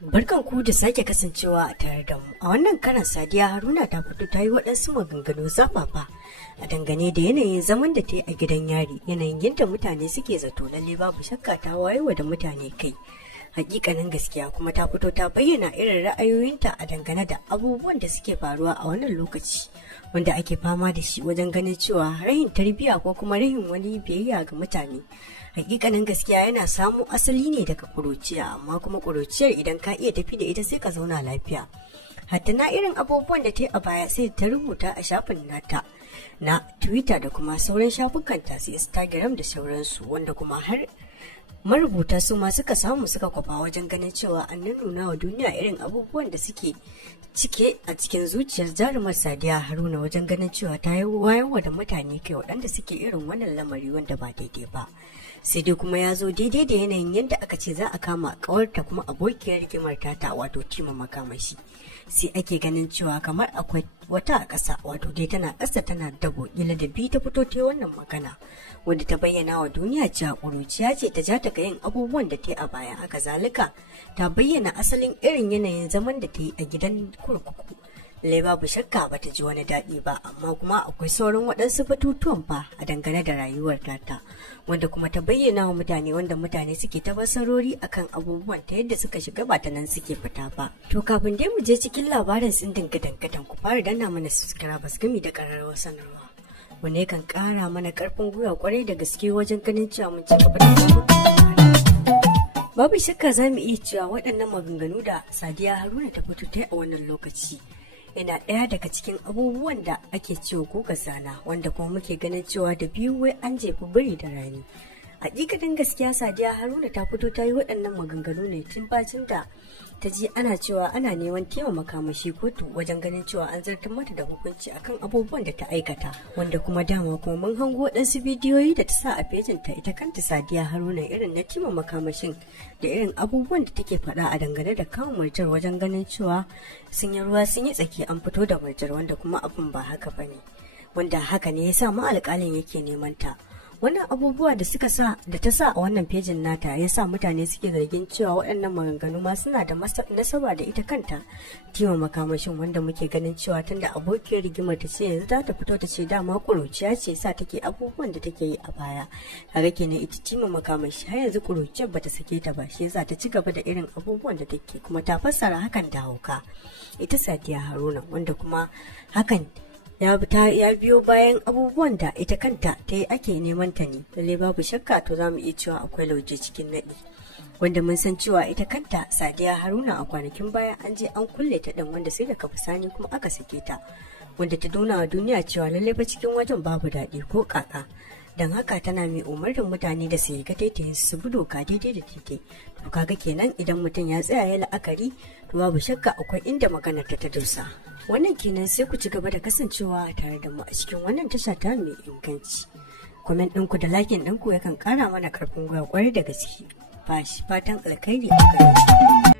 Barkan ku da sake kasancewa a tare da mu. A wannan karan Sadiya Haruna ta fito ta yi waɗansu maganganu zafafa a dangane da yanayin zaman da ta yi a gidan yari, yanayin yadda mutane suke zato. Lalle babu shakka ta wayewa da mutane kai hakikanin gaskiya, kuma ta fito ta bayyana irin ra'ayoyinta a dangane da abubuwan da suke faruwa a wannan lokaci wanda ake fama da shi wajen ganin cewa rahin tarbiyya ko kuma rahin wani biyayya ga mutane. Hakikanin gaskiya yana samu asali ne daga ƙuruciya, amma kuma ƙuruciyar idan ka iya tafi da ita sai ka zauna lafiya. Hatta na irin abubuwan da ta yi a baya sai ta rubuta a shafin nata na Twitter da kuma sauran shafukanta su Instagram da sauransu, wanda kuma har marubuta su ma suka samu suka kwafa wajen ganin cewa an nuna wa duniya irin abubuwan da suke cike a cikin zuciyar jarumar Sadiya Haruna wajen ganin cewa ta yi wayarwa da mutane kai waɗanda suke irin wannan lamari wanda ba daidai ba. Sai dai kuma ya zo daidai da yanayin yadda aka ce za a kama kawarta kuma abokiyar rigimar tata wato Tima Makamashi. Sai ake ganin cewa kamar akwai wata a ƙasa, wato dai tana ƙasa tana dabo ila da bi ta fito ta wannan magana wanda ta bayyana wa duniya cewa ƙuruciya ce ta ja ta ga yin abubuwan da ta yi a baya. Haka zalika ta bayyana asalin irin yanayin zaman da ta yi a gidan kurkuku. Lai babu shakka ba ta ji wani daɗi ba, amma kuma akwai sauran waɗansu batutuwan fa a dangane da rayuwar tata wanda kuma ta bayyana wa mutane, wanda mutane suke ta basarori akan abubuwan ta yadda suka shiga ba ta nan suke fita ba. To kafin dai mu je cikin labarin sun dangadan ku fara danna mana subscribers gami da ƙararrawar sanarwa wanda yakan ƙara mana ƙarfin gwiwa kwarai da gaske wajen ganin cewa mun ci gaba da babu shakka za mu iya cewa waɗannan maganganu da Sadiya Haruna ta fito ta yi a wannan lokaci yana ɗaya daga cikin abubuwan da ake cewa guga zana, wanda kuma muke ganin cewa da biyu wai an jefi biri da rani. Hakikatin gaskiya Sadiya Haruna ta fito ta yi waɗannan maganganu ne tun bacin da ta ji ana cewa ana neman Tima Makamashi kotu wajen ganin cewa an zartar mata da hukunci akan abubuwan da ta aikata, wanda kuma dama kuma mun hango waɗansu bidiyoyi da ta sa a fejinta ita kanta Sadiya Haruna irin na Tima Makamashin da irin abubuwan da take faɗa a dangane da kawo Murjar wajen ganin cewa sun yi ruwa sun yi tsaki an fito da Murjar, wanda kuma abin ba haka bane, wanda haka ne ya sa ma alƙalin yake neman ta. Wannan abubuwa da suka sa da ta sa a wannan fejin nata ya sa mutane suke zargin cewa waɗannan maganganu ma suna da nasaba da ita kanta Tima Makamashin, wanda muke ganin cewa tunda abokiyar rigimar ta ce yanzu za ta fito ta ce dama ƙuruciya ce sa take abubuwan da take yi a baya. Kaga kenan ita Tima Makamashi har yanzu ƙuruciyar bata sake ta ba, shi yasa ta ci gaba da irin abubuwan da take, kuma ta fassara hakan da hauka ita Sadiya Haruna, wanda kuma hakan ya biyo bayan abubuwan da ita kanta ta yi ake neman ta ne. Lalle babu shakka to za mu iya cewa akwai lauje cikin naɗi, wanda mun san cewa ita kanta Sadiya Haruna a kwanakin baya an je an kulle ta ɗin, wanda sai da kafisani kuma aka sake ta, wanda ta nuna wa duniya cewa lalle ba cikin wajen babu daɗi ko ƙaƙa. Don haka tana mai umarnin mutane da su yi ga taitayin su bi doka daidai da daidai. To kaga kenan idan mutum ya tsaya ya la'akari to babu shakka akwai inda maganar ta dosa. Wannan kenan, sai ku ci gaba da kasancewa tare da mu a cikin wannan tasha ta mai inganci. Comment ɗinku da lakin ɗinku yakan ƙara mana ƙarfin gwiwa ƙwarai da gaske. Fatan alkhairi a gare